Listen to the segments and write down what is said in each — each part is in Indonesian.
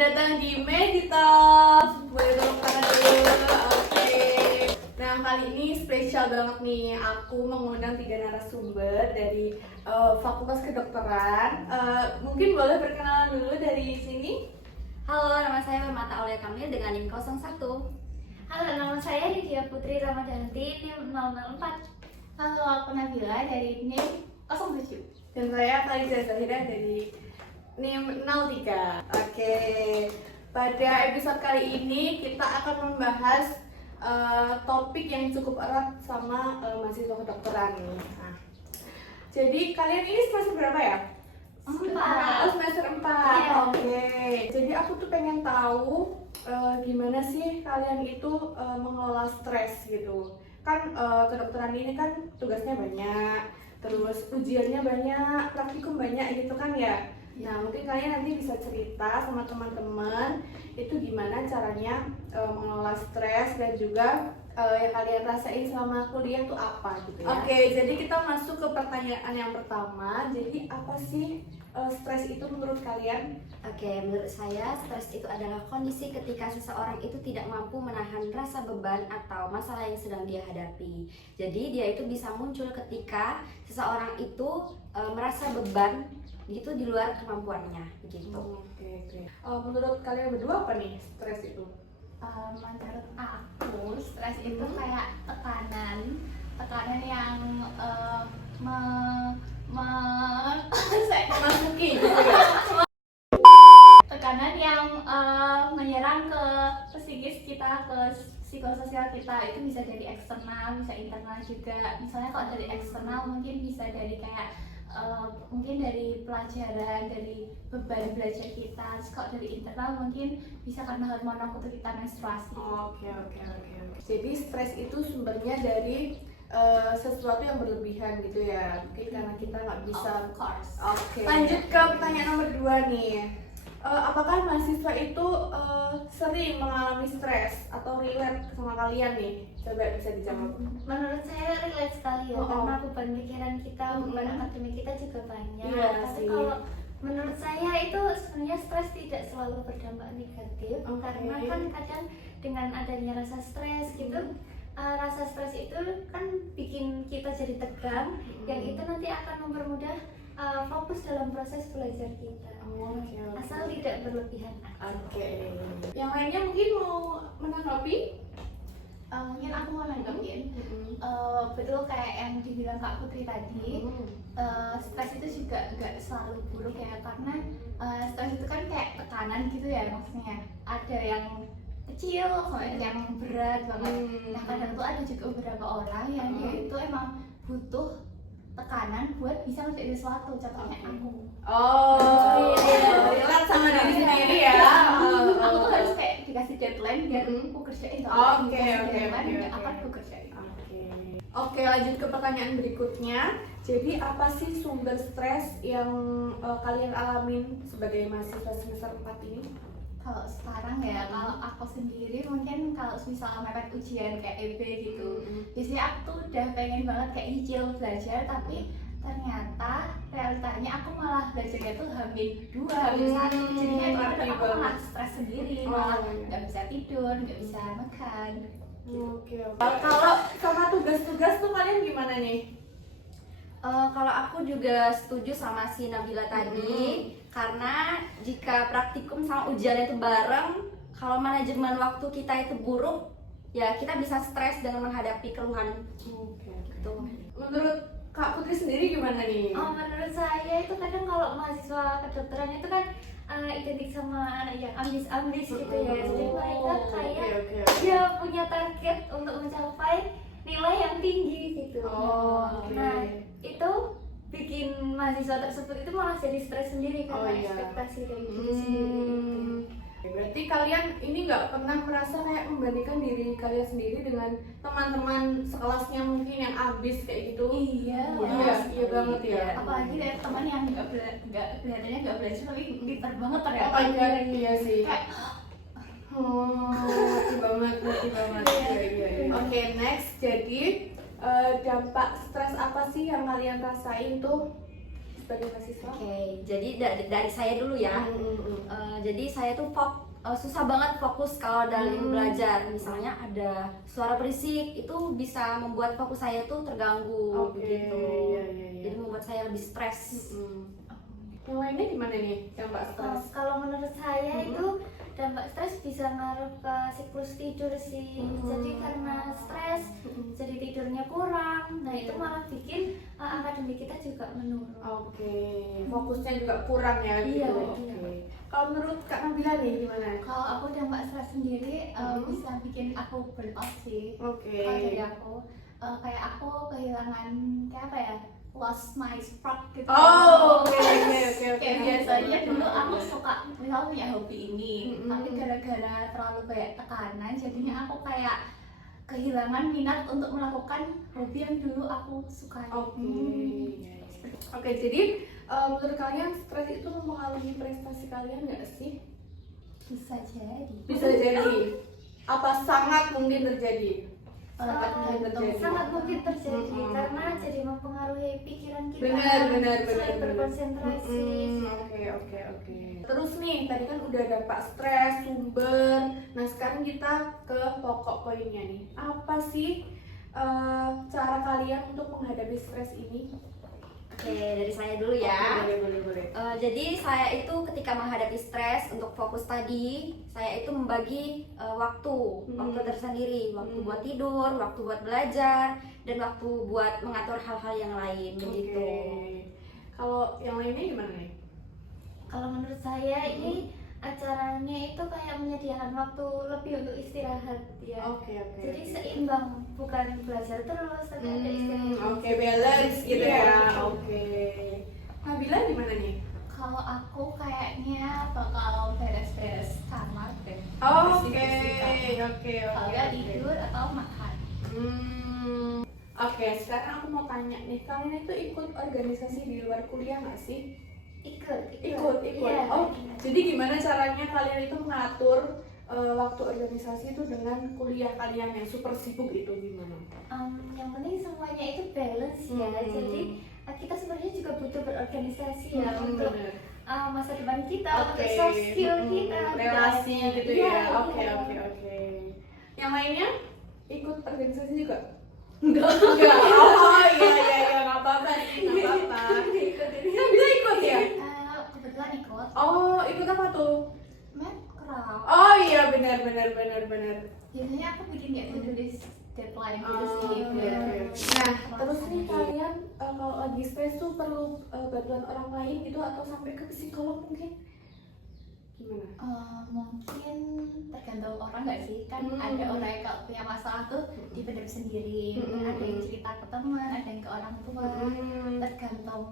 datang di Meditalk. Boleh tolong tangan dulu. Oke. Nah, kali ini spesial banget nih. Aku mengundang 3 narasumber dari Fakultas Kedokteran. Mungkin boleh perkenalan dulu dari sini. Halo, nama saya Permata Aulia Kamil dengan NIM 01. Halo, nama saya Lydia Putri Ramadanti, NIM 004. Halo, aku Nabila dari NIM 07. Dan saya Khadijah Zahira dari NIM 03. Oke. Pada episode kali ini kita akan membahas topik yang cukup erat sama mahasiswa kedokteran nih. Nah, jadi kalian ini semester berapa ya? Semester 4. Iya. Oke. Jadi aku tuh pengen tahu gimana sih kalian itu mengelola stres gitu. Kan kedokteran ini kan tugasnya banyak, terus ujiannya banyak, praktikum banyak gitu kan ya. Nah, mungkin kalian nanti bisa cerita sama teman-teman itu gimana caranya mengelola stres dan juga yang kalian rasain selama kuliah tuh apa gitu ya. Oke, jadi kita masuk ke pertanyaan yang pertama. Jadi apa sih stres itu menurut kalian? Oke, menurut saya stres itu adalah kondisi ketika seseorang itu tidak mampu menahan rasa beban atau masalah yang sedang dia hadapi. Jadi dia itu bisa muncul ketika seseorang itu merasa beban itu di luar kemampuannya begitu. Oke. Menurut kalian berdua apa nih stres itu? Menurut aku, stres itu kayak tekanan yang Masuki gitu ya? tekanan yang menyerang ke psikis kita, ke psikososial kita. Itu bisa dari eksternal, bisa internal juga. Misalnya kalau dari eksternal mungkin bisa dari kayak mungkin dari pelajaran, dari beban belajar kita. Terus kalau dari internal mungkin bisa karena hormon waktu kita menstruasi. Oke. Jadi stres itu sumbernya dari sesuatu yang berlebihan gitu ya. Mungkin karena kita nggak bisa. Of course. Oke. Lanjut ke pertanyaan nomor 2 nih. Apakah mahasiswa itu sering mengalami stres atau relate sama kalian nih? Coba bisa dijawab. Menurut saya relate sekali ya, Oh. karena beban pikiran kita, beban akademik kita juga banyak. Iya Tapi sih. kalau menurut saya itu sebenarnya stres tidak selalu berdampak negatif, Oke. karena kan kadang dengan adanya rasa stres gitu, rasa stres itu kan bikin kita jadi tegang, yang itu nanti akan mempermudah fokus dalam proses belajar kita. Oke. Asal tidak berlebihan. Oke. Yang lainnya mungkin mau menanggapi? Mungkin aku mau nanggepin. Betul kayak yang dibilang Kak Putri tadi, stres itu juga nggak selalu buruk ya, karena stres itu kan kayak tekanan gitu ya, maksudnya ada yang kecil, ada yang berat banget. Nah, kadang tuh ada juga beberapa orang yang dia itu emang butuh tekanan buat bisa ngerjain sesuatu, contohnya aku. Oh, relate sama diri sendiri ya. Aku tuh harus kayak dikasih deadline biar aku kerjain. Oke. Akan aku kerjain. Oke, lanjut ke pertanyaan berikutnya. Jadi apa sih sumber stres yang kalian alamin sebagai mahasiswa semester 4 ini? Kalau sekarang ya, kalau aku sendiri mungkin kalau misal mepet ujian kayak EB gitu, biasanya aku tuh udah pengen banget kayak nyicil belajar, tapi ternyata realitanya aku malah belajarnya tuh H-2, H-1, jadinya itu aku malah stres sendiri, malah nggak bisa tidur, nggak bisa makan. Oke. Kalau sama tugas-tugas tuh kalian gimana nih? Kalau aku juga setuju sama si Nabila tadi, karena jika praktikum sama ujian itu bareng, kalau manajemen waktu kita itu buruk, ya kita bisa stres dengan menghadapi keluhan. Oke. Gitu. Menurut Kak Putri sendiri gimana nih? Menurut saya itu kadang kalau mahasiswa kedokteran itu kan identik sama anak yang ambis-ambis gitu ya, jadi mereka kayak dia punya target untuk mencapai nilai yang tinggi gitu. Nah, itu bikin mahasiswa tersebut itu malah jadi stres sendiri karena ekspektasi dari diri sendiri itu. Berarti kalian ini nggak pernah merasa kayak membandingkan diri kalian sendiri dengan teman-teman sekelasnya mungkin yang abis kayak gitu? Iya banget ya. Apalagi dari teman yang kelihatannya nggak belajar tapi pintar banget ternyata. Iya sih. Kayak, ngerti banget. Iya. Oke, next. Jadi dampak stres apa sih yang kalian rasain tuh sebagai mahasiswa? Oke, jadi dari saya dulu ya. Jadi saya tuh susah banget fokus kalau dalam belajar. Misalnya ada suara berisik, itu bisa membuat fokus saya tuh terganggu begitu. Iya. Jadi membuat saya lebih stres. Yang lainnya gimana nih yang Mbak stres? Kalau menurut saya itu dampak stres bisa ngaruh ke siklus tidur sih. Jadi karena stres, jadi tidurnya kurang. Nah itu malah bikin akademik kita juga menurun. Oke, fokusnya juga kurang ya gitu. Iya, Oke. Kalau menurut Kak Nabila nih gimana? Kalau aku dampak stres sendiri bisa bikin aku burn out sih. Oke. Kalau dari aku kayak aku kehilangan kayak apa ya, lost my spark gitu. Oh, oke. Kayak biasanya dulu aku suka misal punya hobi ini, tapi gara-gara terlalu banyak tekanan jadinya aku kayak kehilangan minat untuk melakukan hobi yang dulu aku sukai. Oke, jadi menurut kalian stres itu mempengaruhi prestasi kalian nggak sih? Bisa jadi. Bisa jadi. Apa sangat mungkin terjadi? Sangat mungkin terjadi karena jadi mempengaruhi pikiran kita. Benar. Sulit berkonsentrasi. Oke. Terus nih, tadi kan udah dampak stres, sumber. Nah, sekarang kita ke pokok poinnya nih. Apa sih cara kalian untuk menghadapi stres ini? Oke, dari saya dulu ya. Boleh. Jadi saya itu ketika menghadapi stres untuk fokus tadi, saya itu membagi waktu tersendiri, waktu buat tidur, waktu buat belajar, dan waktu buat mengatur hal-hal yang lain begitu. Kalau yang lainnya gimana nih? Kalau menurut saya ini acaranya itu kayak menyediakan waktu lebih untuk istirahat ya. Oke. Jadi seimbang, bukan belajar terus tapi ada istirahat. Oke, balance gitu Iya, ya. betul. Oke. Nabila gimana nih? Kalau aku kayaknya bakal beres-beres kamar deh. Oke. Kalau nggak tidur atau makan. Oke, sekarang aku mau tanya nih, kalian itu ikut organisasi di luar kuliah nggak sih? Ikut. Ikut. Iya, Oh, iya. jadi gimana caranya kalian itu mengatur waktu organisasi itu dengan kuliah kalian yang super sibuk itu gimana? Yang penting semuanya itu balance ya. Jadi kita sebenarnya juga butuh berorganisasi ya untuk Bener. masa depan kita, Oke. untuk soft skill kita, relasi budaya. gitu Iya, ya. iya. Oke. Yang lainnya ikut organisasi juga? Enggak. Enggak. Oh iya nggak apa-apa sih, nggak apa-apa. Nabila ikut ya? Kebetulan ikut Oh, ikut apa tuh? Medcraft. Oh iya benar. Biasanya aku bikin kayak to-do list deadline gitu Oh, sih. oke. Nah, terus nih kalian kalau lagi stres tuh perlu bantuan orang lain gitu atau sampai ke psikolog mungkin? Gimana? Mungkin tergantung orang nggak sih, kan ada orang yang kalau punya masalah tuh dipendam sendiri, mungkin ada yang cerita ke teman, ada yang ke orang tua, tergantung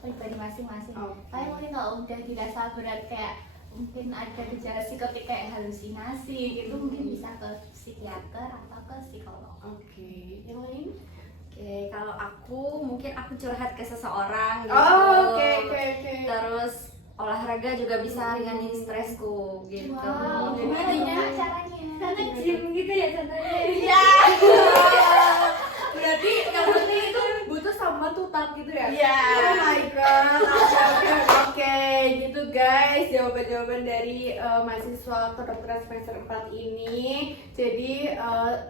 pribadi masing-masing. Tapi mungkin kalau udah dirasa berat kayak mungkin ada gejala psikotik kayak halusinasi gitu, mungkin bisa ke psikiater atau ke psikolog. Oke. Yang lain? Oke, kalau mungkin aku curhat ke seseorang gitu. Oh, oke. Terus olahraga juga bisa ringanin stresku gitu. Wow, Jadi gimana intinya caranya? Karena gym gitu ya contohnya. Iya. Berarti yang penting itu butuh sama tutak gitu ya? Iya. Oh my god. Oke. Gitu guys, jawaban-jawaban dari mahasiswa kedokteran semester 4 ini. Jadi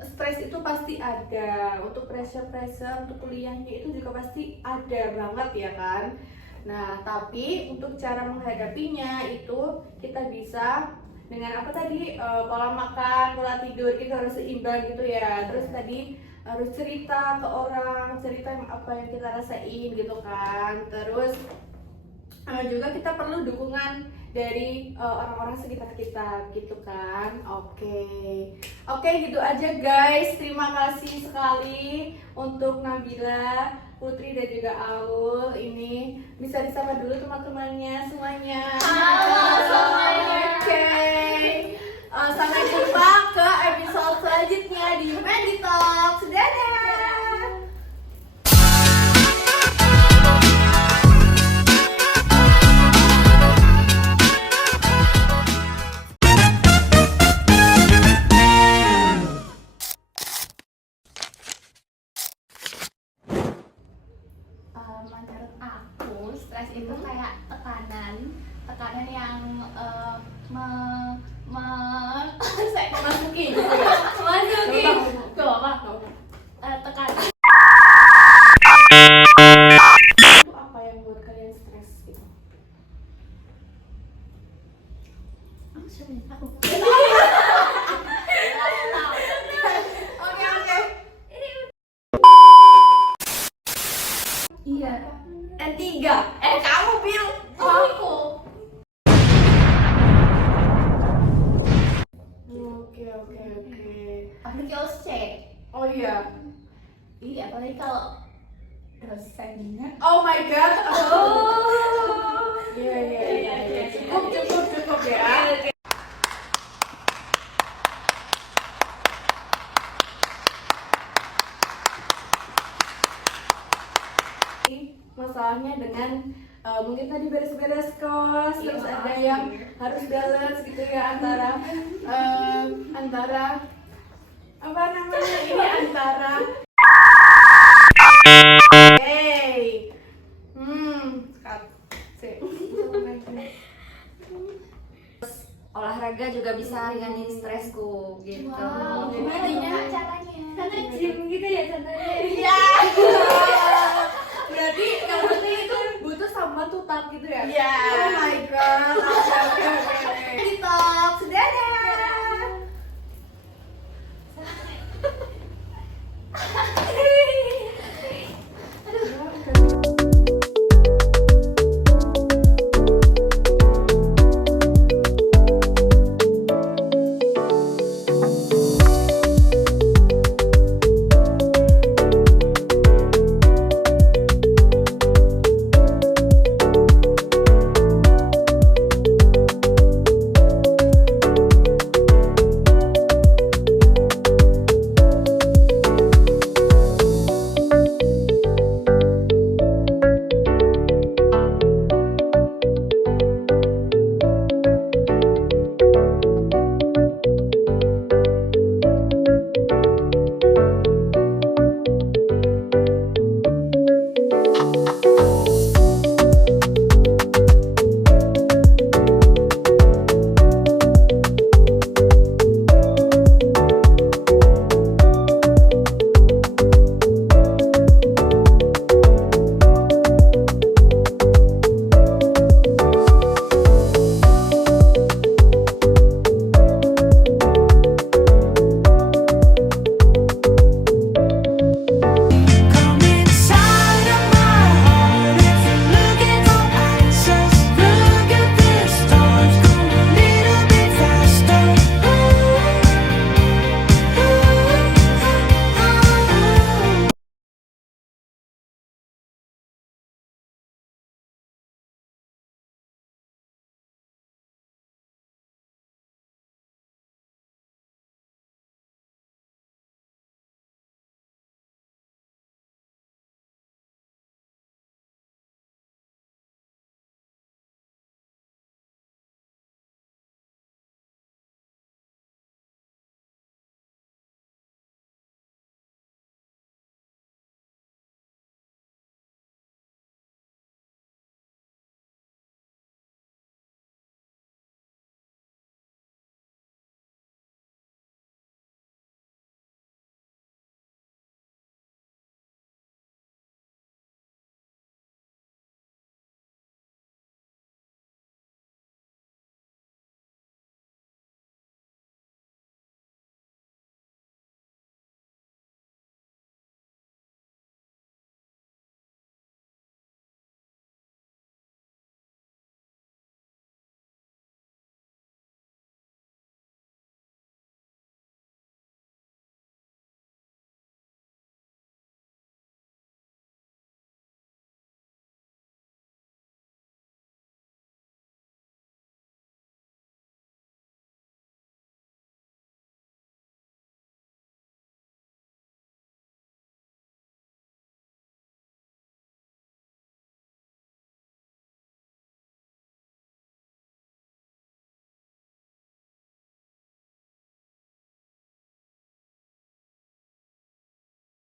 stres itu pasti ada. Untuk pressure untuk kuliahnya itu juga pasti ada banget ya kan? Nah, tapi untuk cara menghadapinya itu kita bisa dengan apa tadi, pola makan, pola tidur kita harus seimbang gitu ya. Terus tadi harus cerita ke orang, cerita apa yang kita rasain gitu kan. Terus juga kita perlu dukungan dari orang-orang sekitar kita gitu kan. Oke, gitu aja guys. Terima kasih sekali untuk Nabila, Putri dan juga Aul. Ini bisa disapa dulu teman-temannya semuanya. Halo semuanya. Oke. Sampai jumpa ke episode selanjutnya di Mandy Talks. Dadah. Menurut aku Masuki gitu ya. masuki Gak apa-apa. tekanan. Itu apa yang buat kalian stres gitu? Aku Oke oke. iya N3. Kamu Bil. aku Oke oke oke. apalagi OSC. Oh iya. Iya, apalagi kalau dosennya. Oh my god. Oh. Iya iya iya. Cukup ya. Masalahnya dengan mungkin tadi beres-beres kos, terus ada yang harus balance gitu ya antara apa namanya ini antara cut. Sip. Olahraga juga bisa ringanin stresku gitu. Wow, gimana ya caranya? Karena gym gitu ya contohnya. Iya. Berarti yang penting itu butuh sama tutak gitu ya? Iya. Oh my god. Oke oke oke.